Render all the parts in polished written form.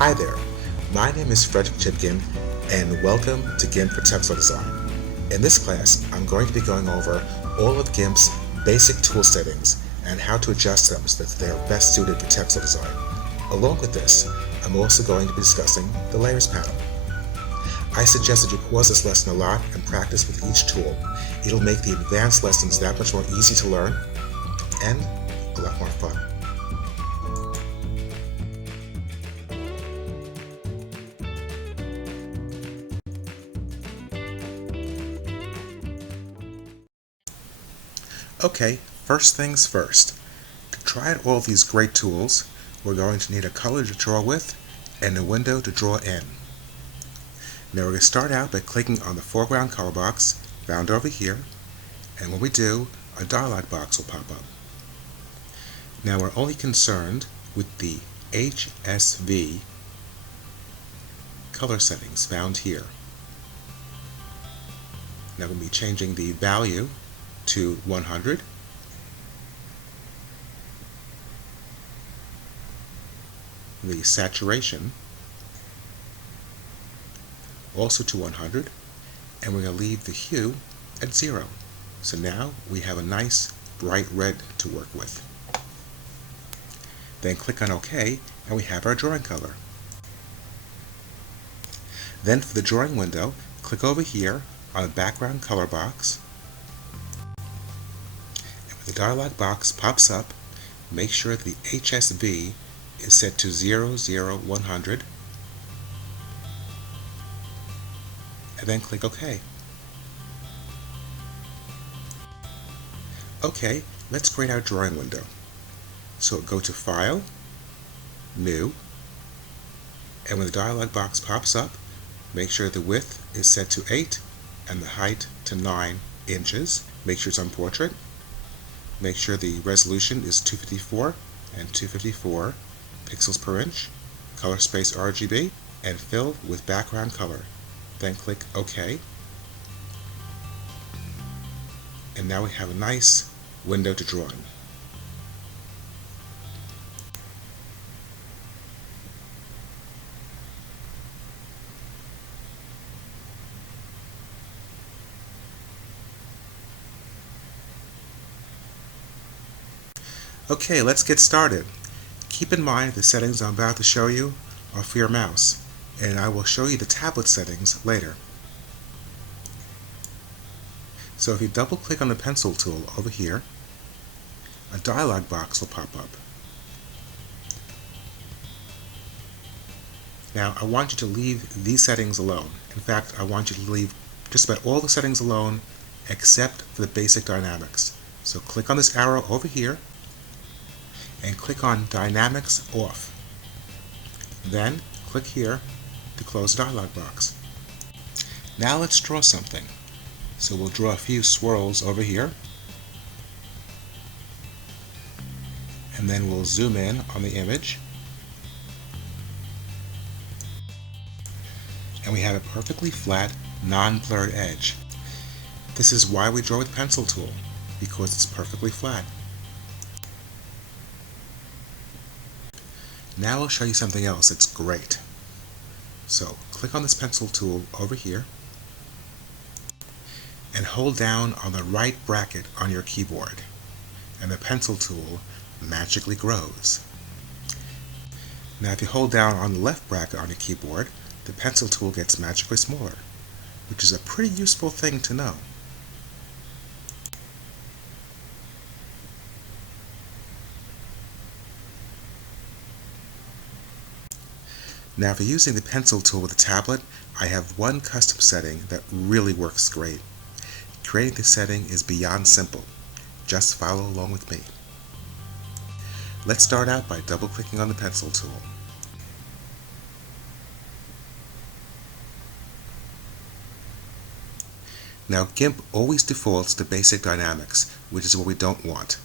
Hi there, my name is Frederick Chipkin, and welcome to GIMP for Textile Design. In this class, I'm going to be going over all of GIMP's basic tool settings and how to adjust them so that they are best suited for textile design. Along with this, I'm also going to be discussing the Layers panel. I suggest that you pause this lesson a lot and practice with each tool. It'll make the advanced lessons that much more easy to learn and a lot more fun. Okay, first things first. To try out all of these great tools, we're going to need a color to draw with and a window to draw in. Now we're going to start out by clicking on the foreground color box found over here, and when we do, a dialog box will pop up. Now we're only concerned with the HSV color settings found here. Now we'll be changing the value to 100. The saturation also to 100, and we're going to leave the hue at 0. So now we have a nice bright red to work with. Then click on OK, and we have our drawing color. Then for the drawing window, click over here on the background color box. And when the dialog box pops up, make sure that the HSV is set to 00100, and then click OK. OK, let's create our drawing window. So go to File, New, and when the dialog box pops up, make sure the width is set to 8 and the height to 9 inches. Make sure it's on portrait. Make sure the resolution is 254 and 254 pixels per inch, color space RGB, and fill with background color. Then click OK. And now we have a nice window to draw in. Okay, let's get started. Keep in mind the settings I'm about to show you are for your mouse, and I will show you the tablet settings later. So if you double click on the pencil tool over here, a dialog box will pop up. Now I want you to leave these settings alone. In fact, I want you to leave just about all the settings alone except for the basic dynamics. So click on this arrow over here and click on Dynamics Off. Then click here to close the dialog box. Now let's draw something. So we'll draw a few swirls over here, and then we'll zoom in on the image, and we have a perfectly flat, non-blurred edge. This is why we draw with the pencil tool, because it's perfectly flat. Now I'll show you something else that's great. So click on this pencil tool over here and hold down on the right bracket on your keyboard, and the pencil tool magically grows. Now if you hold down on the left bracket on your keyboard, the pencil tool gets magically smaller, which is a pretty useful thing to know. Now if you're using the pencil tool with a tablet, I have one custom setting that really works great. Creating this setting is beyond simple. Just follow along with me. Let's start out by double-clicking on the pencil tool. Now GIMP always defaults to basic dynamics, which is what we don't want.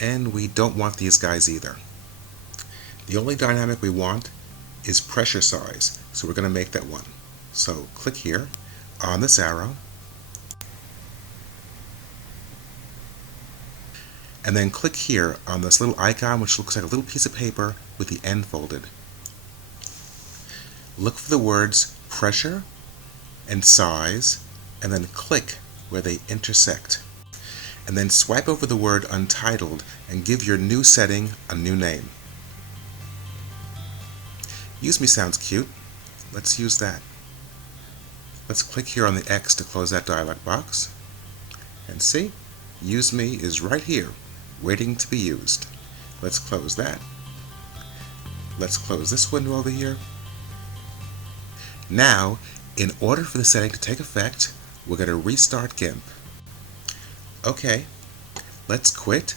And we don't want these guys either. The only dynamic we want is pressure size, so we're going to make that one. So click here on this arrow, and then click here on this little icon which looks like a little piece of paper with the end folded. look for the words pressure and size, and then click where they intersect. And then swipe over the word Untitled and give your new setting a new name. Use Me sounds cute. Let's use that. Let's click here on the X to close that dialog box. And see, Use Me is right here, waiting to be used. Let's close that. Let's close this window over here. Now, in order for the setting to take effect, we're going to restart GIMP. Okay, let's quit.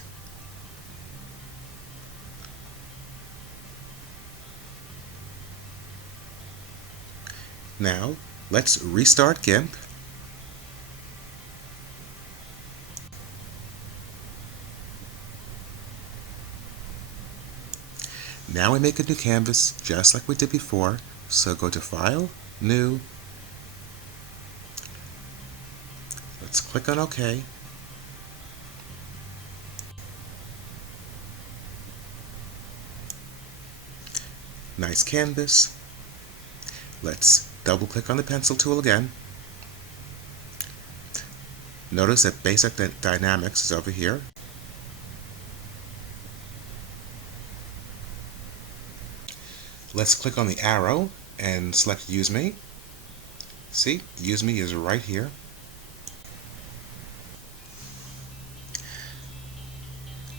Now, let's restart GIMP. Now we make a new canvas just like we did before, so go to File, New. Let's click on OK. Nice canvas. Let's double click on the pencil tool again. Notice that Basic Dynamics is over here. Let's click on the arrow and select Use Me. See, Use Me is right here.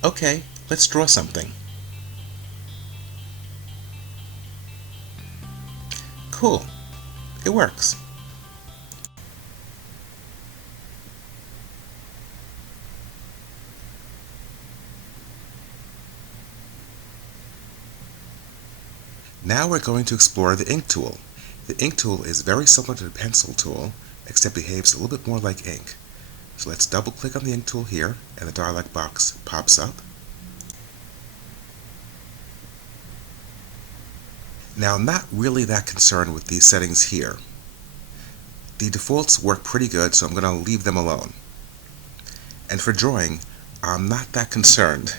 Okay, let's draw something. Cool, it works. Now we're going to explore the ink tool. The ink tool is very similar to the pencil tool, except behaves a little bit more like ink. So let's double click on the ink tool here, and the dialog box pops up. Now I'm not really that concerned with these settings here. The defaults work pretty good, so I'm going to leave them alone. And for drawing, I'm not that concerned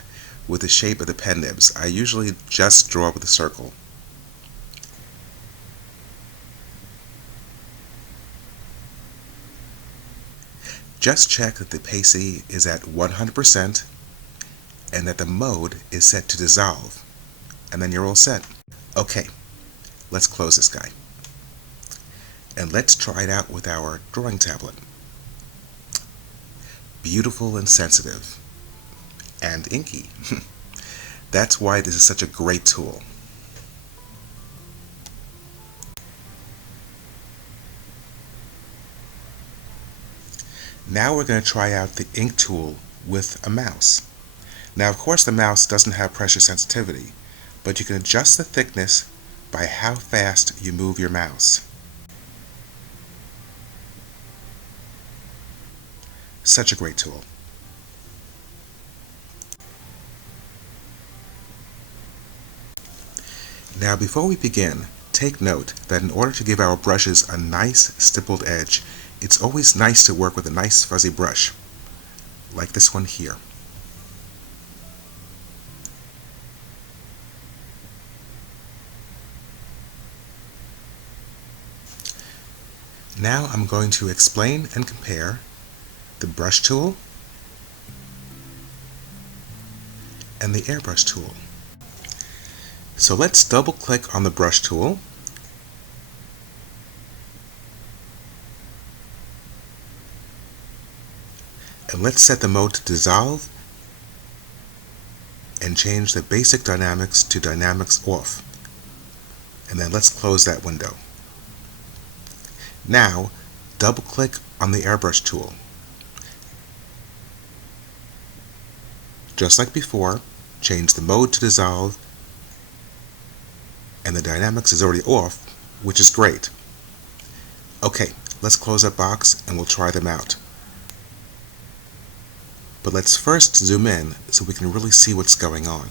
with the shape of the pen nibs. I usually just draw with a circle. Just check that the opacity is at 100% and that the mode is set to dissolve, and then you're all set. Okay, let's close this guy. And let's try it out with our drawing tablet. Beautiful and sensitive. And inky. That's why this is such a great tool. Now we're going to try out the ink tool with a mouse. Now of course the mouse doesn't have pressure sensitivity, but you can adjust the thickness by how fast you move your mouse. Such a great tool. Now before we begin, take note that in order to give our brushes a nice stippled edge, it's always nice to work with a nice fuzzy brush, like this one here. Now I'm going to explain and compare the brush tool and the airbrush tool. So let's double click on the brush tool. And let's set the mode to dissolve and change the basic dynamics to dynamics off. And then let's close that window. Now, double click on the airbrush tool. Just like before, change the mode to dissolve, and the dynamics is already off, which is great. Okay, let's close that box and we'll try them out. But let's first zoom in so we can really see what's going on.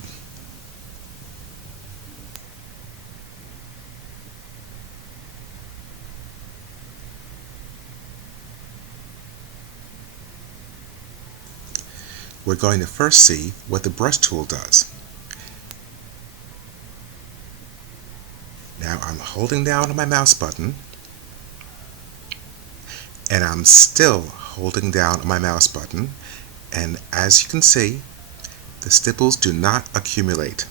We're going to first see what the brush tool does. Now I'm holding down on my mouse button, and I'm still holding down on my mouse button, and as you can see, the stipples do not accumulate.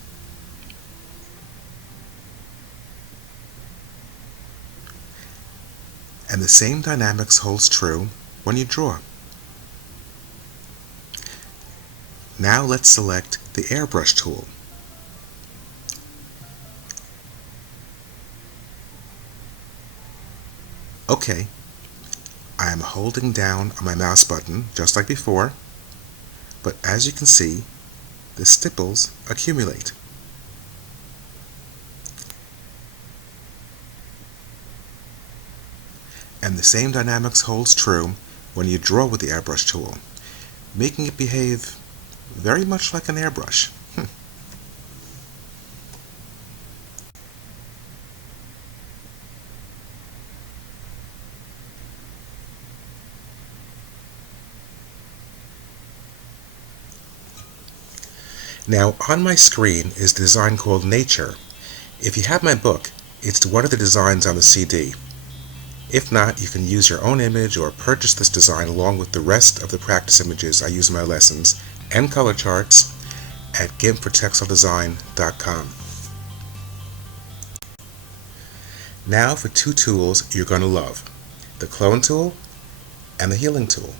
And the same dynamics holds true when you draw. Now let's select the Airbrush tool. Okay, I am holding down on my mouse button just like before, but as you can see, the stipples accumulate. And the same dynamics holds true when you draw with the Airbrush tool, making it behave very much like an airbrush. Now on my screen is the design called Nature. If you have my book, it's one of the designs on the CD. If not, you can use your own image or purchase this design along with the rest of the practice images I use in my lessons and color charts at gimpfortextiledesign.com. Now for two tools you're going to love, the clone tool and the healing tool.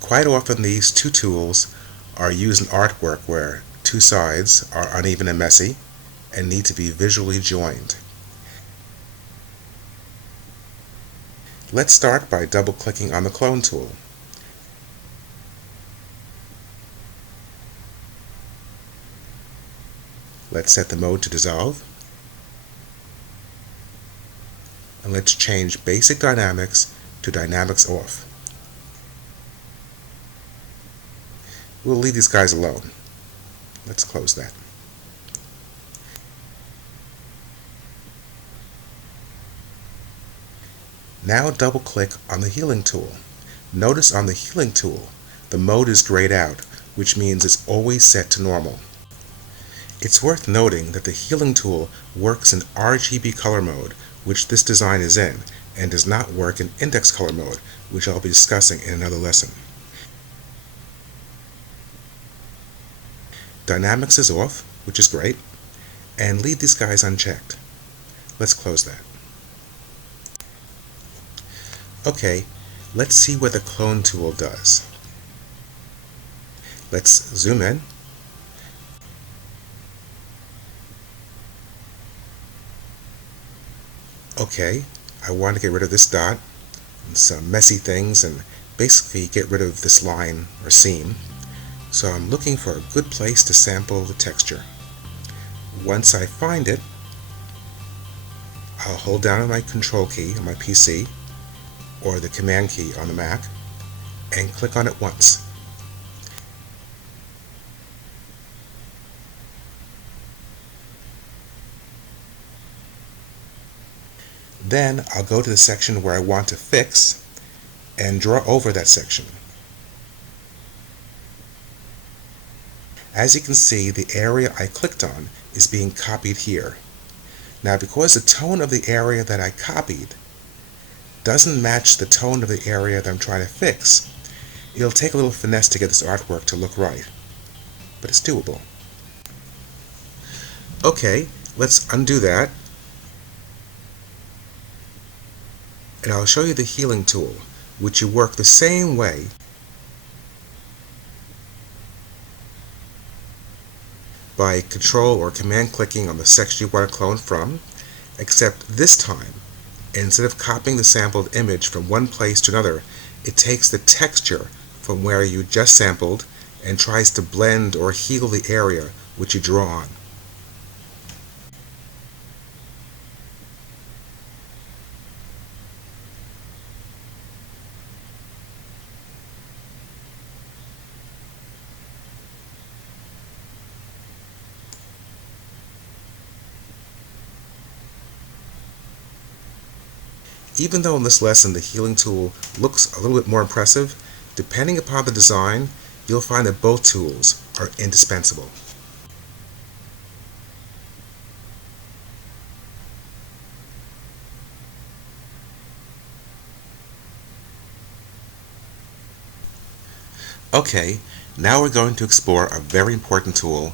Quite often these two tools are used in artwork where two sides are uneven and messy and need to be visually joined. Let's start by double-clicking on the clone tool. Let's set the mode to dissolve. And let's change basic dynamics to dynamics off. We'll leave these guys alone. Let's close that. Now double-click on the healing tool. Notice on the healing tool, the mode is grayed out, which means it's always set to normal. It's worth noting that the healing tool works in RGB color mode, which this design is in, and does not work in index color mode, which I'll be discussing in another lesson. Dynamics is off, which is great, and leave these guys unchecked. Let's close that. Okay, let's see what the clone tool does. Let's zoom in. Okay, I want to get rid of this dot and some messy things and basically get rid of this line or seam. So I'm looking for a good place to sample the texture. Once I find it, I'll hold down on my Control key on my PC or the Command key on the Mac and click on it once. Then I'll go to the section where I want to fix and draw over that section. As you can see, the area I clicked on is being copied here. Now because the tone of the area that I copied doesn't match the tone of the area that I'm trying to fix, it'll take a little finesse to get this artwork to look right, but it's doable. Okay, let's undo that, and I'll show you the healing tool, which you work the same way by Control or Command clicking on the section you want to clone from, except this time, instead of copying the sampled image from one place to another, it takes the texture from where you just sampled and tries to blend or heal the area which you draw on. Even though in this lesson the healing tool looks a little bit more impressive, depending upon the design, you'll find that both tools are indispensable. Okay, now we're going to explore a very important tool,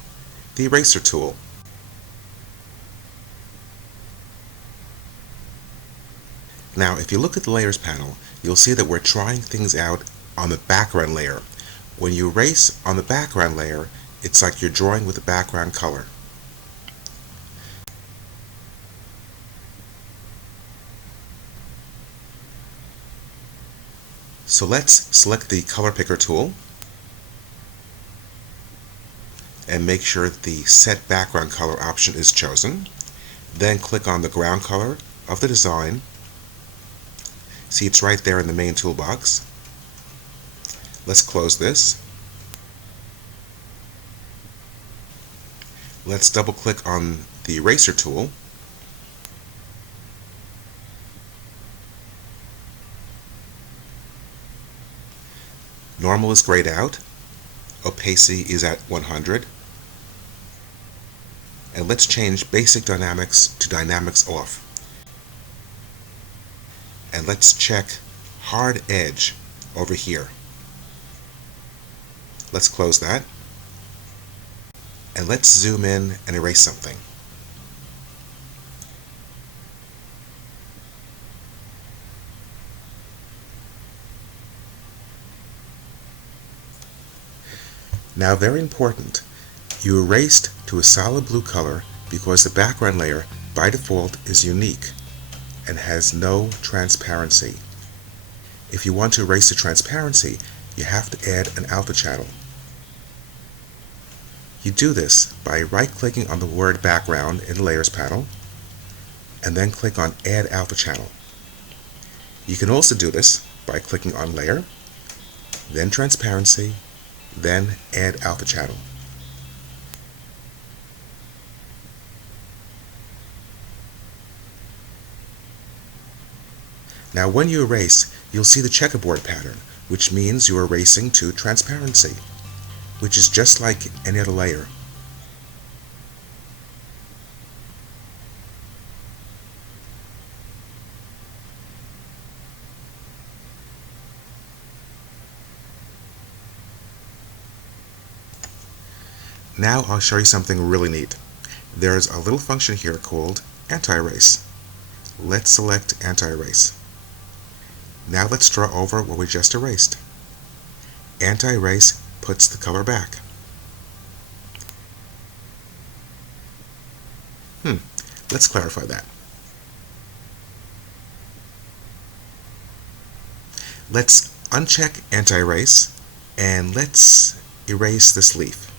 the eraser tool. Now, if you look at the Layers panel, you'll see that we're trying things out on the background layer. When you erase on the background layer, it's like you're drawing with the background color. So let's select the Color Picker tool and make sure that the Set Background Color option is chosen. Then click on the ground color of the design. See, it's right there in the main toolbox. Let's close this. Let's double click on the eraser tool. Normal is grayed out. Opacity is at 100. And let's change Basic Dynamics to Dynamics off. And let's check Hard Edge over here. Let's close that. And let's zoom in and erase something. Now, very important, you erased to a solid blue color because the background layer by default is unique and has no transparency. If you want to erase the transparency, you have to add an alpha channel. You do this by right-clicking on the word background in the Layers panel and then click on Add Alpha Channel. You can also do this by clicking on Layer, then Transparency, then Add Alpha Channel. Now when you erase, you'll see the checkerboard pattern, which means you're erasing to transparency, which is just like any other layer. Now I'll show you something really neat. There's a little function here called Anti-Erase. Let's select Anti-Erase. Now let's draw over what we just erased. Anti-Erase puts the color back. Let's clarify that. Let's uncheck Anti-Erase and let's erase this leaf.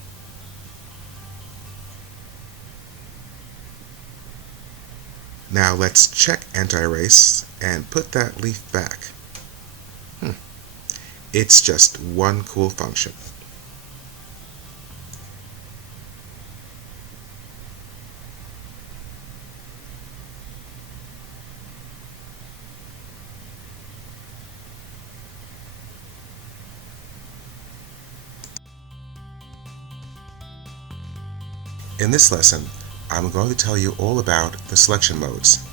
Now let's check Anti-Erase and put that leaf back. It's just one cool function. In this lesson, I'm going to tell you all about the selection modes.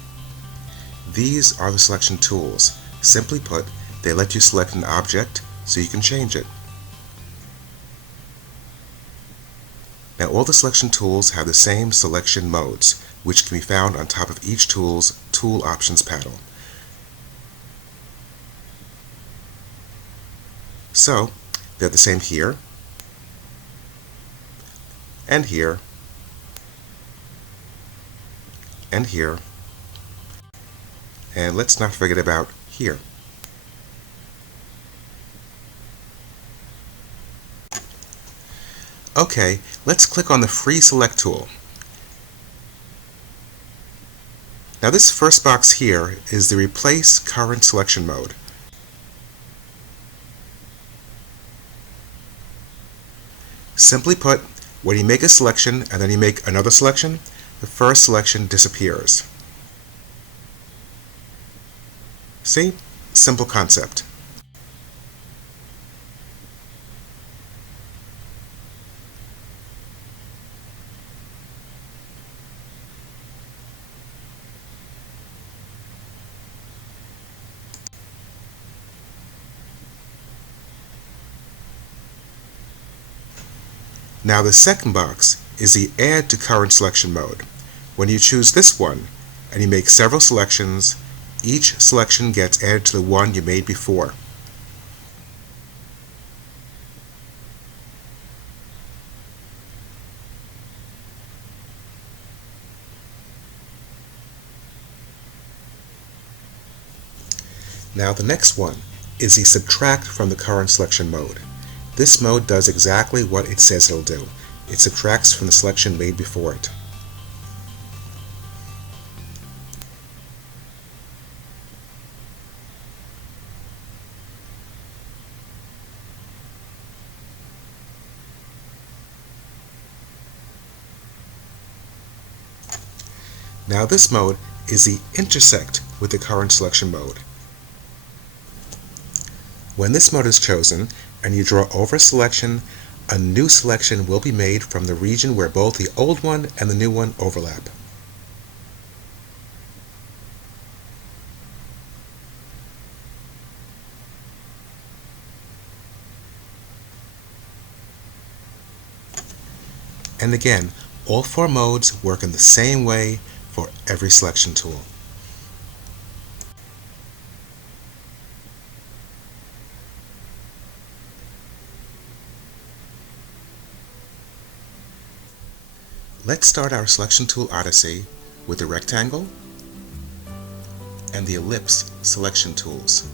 These are the selection tools. Simply put, they let you select an object so you can change it. Now all the selection tools have the same selection modes, which can be found on top of each tool's Tool Options panel. So, they're the same here, and here, and here, and let's not forget about here. Okay, let's click on the Free Select tool. Now this first box here is the Replace Current Selection Mode. Simply put, when you make a selection and then you make another selection, the first selection disappears. See? Simple concept. Now the second box is the Add to Current Selection mode. When you choose this one, and you make several selections, each selection gets added to the one you made before. Now the next one is the Subtract from the Current Selection mode. This mode does exactly what it says it'll do. It subtracts from the selection made before it. Now this mode is the Intersect with the Current Selection mode. When this mode is chosen and you draw over a selection, a new selection will be made from the region where both the old one and the new one overlap. And again, all four modes work in the same way for every selection tool. Let's start our selection tool odyssey with the rectangle and the ellipse selection tools.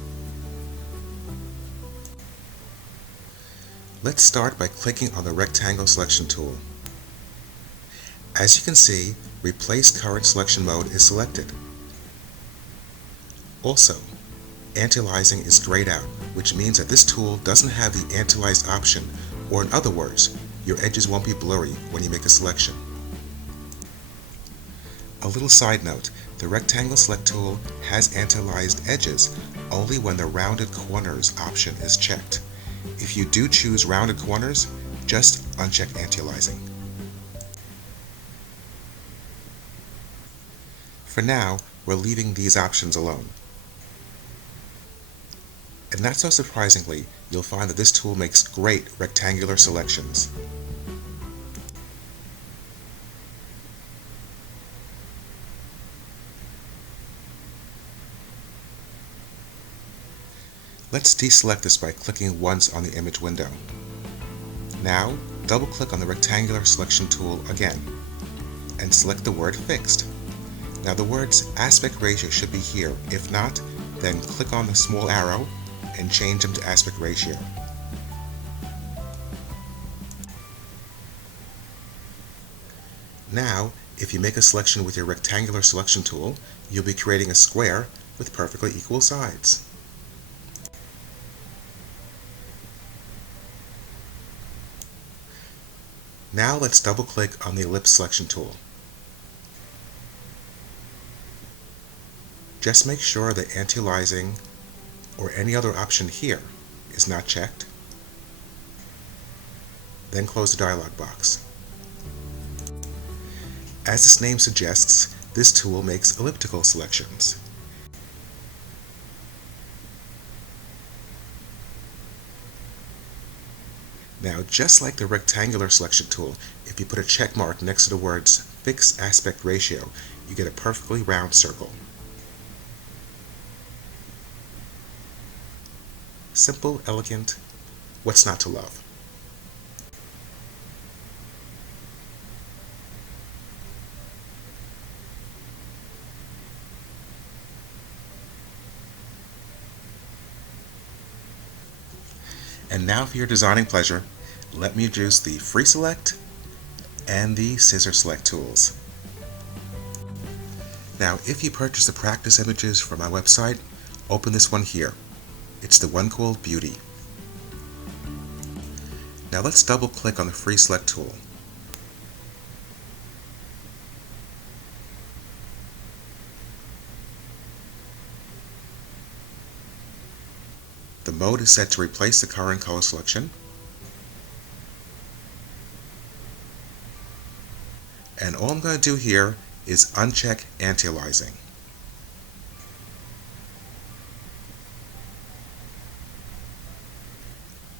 Let's start by clicking on the rectangle selection tool. As you can see, Replace Current Selection mode is selected. Also, Anti-Aliasing is grayed out, which means that this tool doesn't have the Anti-Aliased option, or in other words, your edges won't be blurry when you make a selection. A little side note, the Rectangle Select tool has Anti-Aliased edges only when the Rounded Corners option is checked. If you do choose Rounded Corners, just uncheck Anti-Aliasing. For now, we're leaving these options alone. And not so surprisingly, you'll find that this tool makes great rectangular selections. Let's deselect this by clicking once on the image window. Now, double-click on the rectangular selection tool again, and select the word Fixed. Now the word's aspect ratio should be here. If not, then click on the small arrow and change them to aspect ratio. Now, if you make a selection with your rectangular selection tool, you'll be creating a square with perfectly equal sides. Now let's double-click on the ellipse selection tool. Just make sure that Anti-Aliasing or any other option here is not checked. Then close the dialog box. As its name suggests, this tool makes elliptical selections. Now, just like the rectangular selection tool, if you put a check mark next to the words Fixed Aspect Ratio, you get a perfectly round circle. Simple, elegant, what's not to love? And now for your designing pleasure, let me introduce the Free Select and the Scissor Select tools. Now, if you purchase the practice images from my website, open this one here. It's the one called Beauty. Now let's double click on the Free Select tool. The mode is set to replace the current color selection. And all I'm going to do here is uncheck Anti-Aliasing.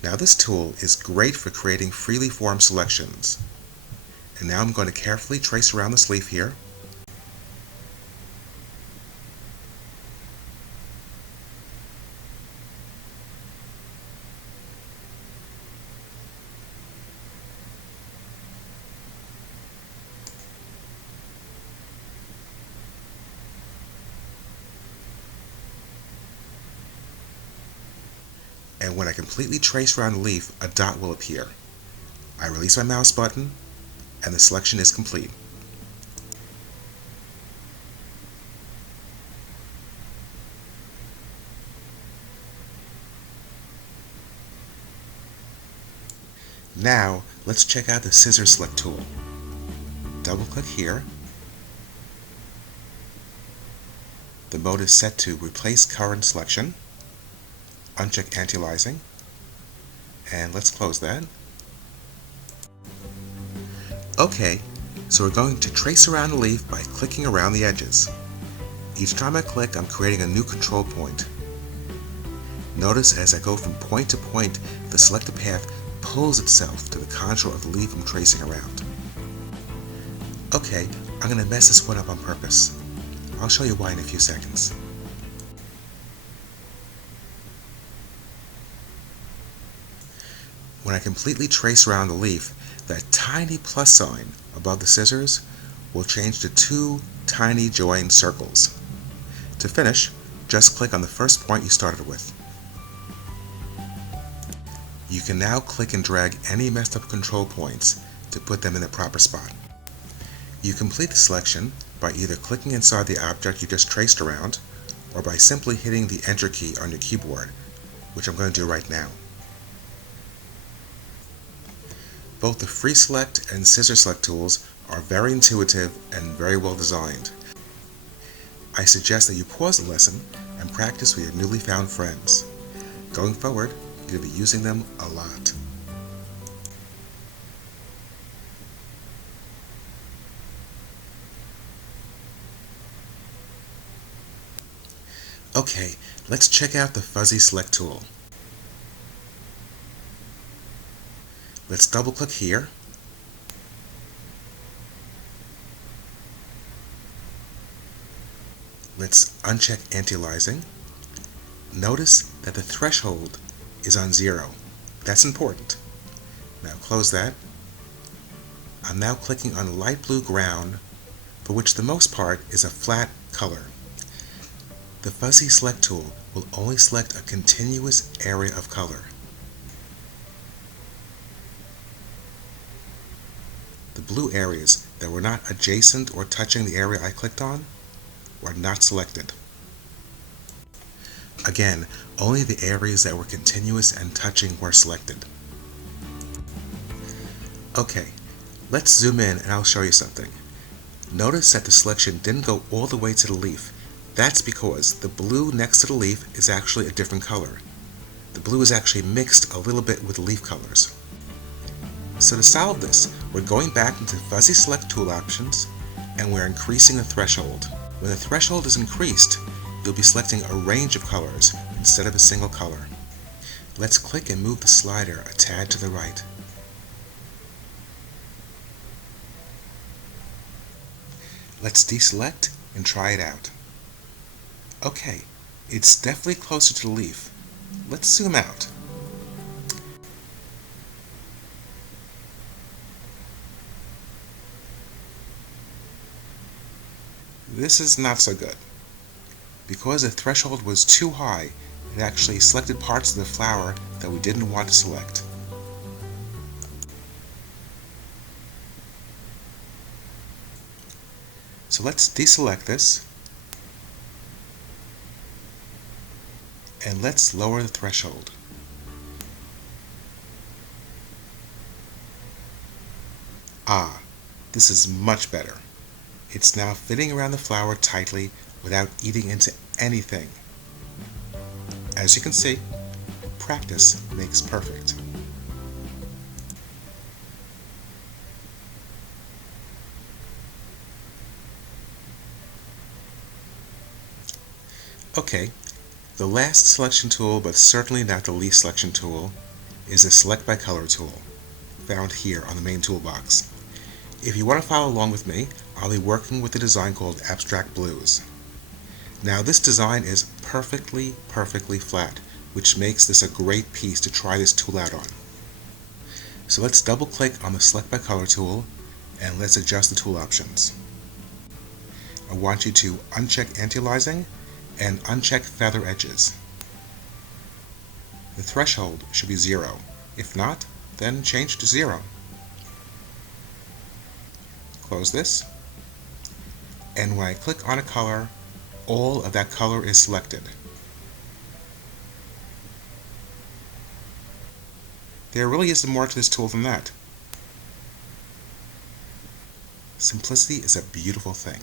Now this tool is great for creating freely formed selections. And now I'm going to carefully trace around this leaf here. And when I completely trace around the leaf, a dot will appear. I release my mouse button, and the selection is complete. Now, let's check out the Scissor Select tool. Double-click here. The mode is set to Replace Current Selection. Uncheck Anti-Aliasing, and let's close that. Okay, so we're going to trace around the leaf by clicking around the edges. Each time I click, I'm creating a new control point. Notice as I go from point to point, the selected path pulls itself to the contour of the leaf I'm tracing around. Okay, I'm going to mess this one up on purpose. I'll show you why in a few seconds. When I completely trace around the leaf, that tiny plus sign above the scissors will change to two tiny joined circles. To finish, just click on the first point you started with. You can now click and drag any messed up control points to put them in the proper spot. You complete the selection by either clicking inside the object you just traced around, or by simply hitting the Enter key on your keyboard, which I'm going to do right now. Both the Free Select and Scissor Select tools are very intuitive and very well designed. I suggest that you pause the lesson and practice with your newly found friends. Going forward, you're going to be using them a lot. Okay, let's check out the Fuzzy Select tool. Let's double-click here. Let's uncheck Anti-Aliasing. Notice that the threshold is on 0. That's important. Now close that. I'm now clicking on a light blue ground, for which the most part is a flat color. The Fuzzy Select tool will only select a continuous area of color. The blue areas that were not adjacent or touching the area I clicked on were not selected. Again, only the areas that were continuous and touching were selected. Okay, let's zoom in and I'll show you something. Notice that the selection didn't go all the way to the leaf. That's because the blue next to the leaf is actually a different color. The blue is actually mixed a little bit with the leaf colors. So to solve this, we're going back into Fuzzy Select tool options, and we're increasing the threshold. When the threshold is increased, you'll be selecting a range of colors instead of a single color. Let's click and move the slider a tad to the right. Let's deselect and try it out. Okay, it's definitely closer to the leaf. Let's zoom out. This is not so good. Because the threshold was too high, it actually selected parts of the flower that we didn't want to select. So let's deselect this, and let's lower the threshold. Ah, this is much better. It's now fitting around the flower tightly without eating into anything. As you can see, practice makes perfect. Okay, the last selection tool, but certainly not the least selection tool, is the Select by Color tool, found here on the main toolbox. If you want to follow along with me, I'll be working with a design called Abstract Blues. Now this design is perfectly flat, which makes this a great piece to try this tool out on. So let's double click on the Select by Color tool and let's adjust the tool options. I want you to uncheck anti-aliasing and uncheck feather edges. The threshold should be 0. If not, then change to 0. Close this. And when I click on a color, all of that color is selected. There really isn't more to this tool than that. Simplicity is a beautiful thing.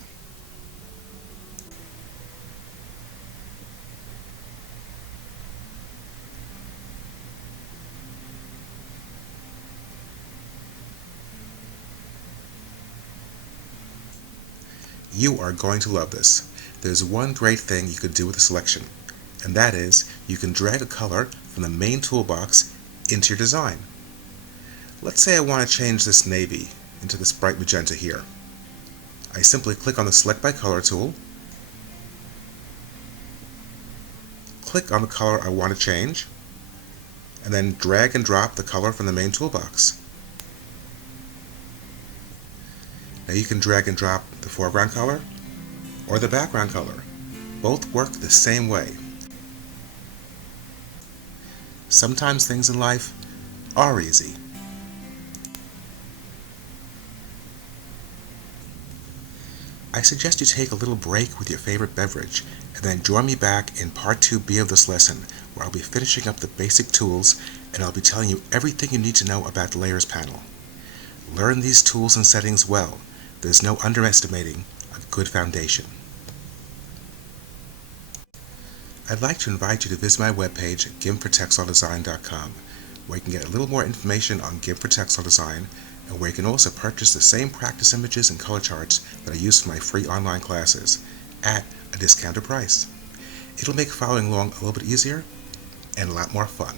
You are going to love this. There's one great thing you could do with the selection, and that is you can drag a color from the main toolbox into your design. Let's say I want to change this navy into this bright magenta here. I simply click on the Select by Color tool, click on the color I want to change, and then drag and drop the color from the main toolbox. Now you can drag and drop the foreground color or the background color. Both work the same way. Sometimes things in life are easy. I suggest you take a little break with your favorite beverage and then join me back in part 2B of this lesson, where I'll be finishing up the basic tools and I'll be telling you everything you need to know about the Layers panel. Learn these tools and settings well. There's no underestimating a good foundation. I'd like to invite you to visit my webpage at gimpfortextiledesign.com, where you can get a little more information on GIMP for textile design, and where you can also purchase the same practice images and color charts that I use for my free online classes at a discounted price. It'll make following along a little bit easier and a lot more fun.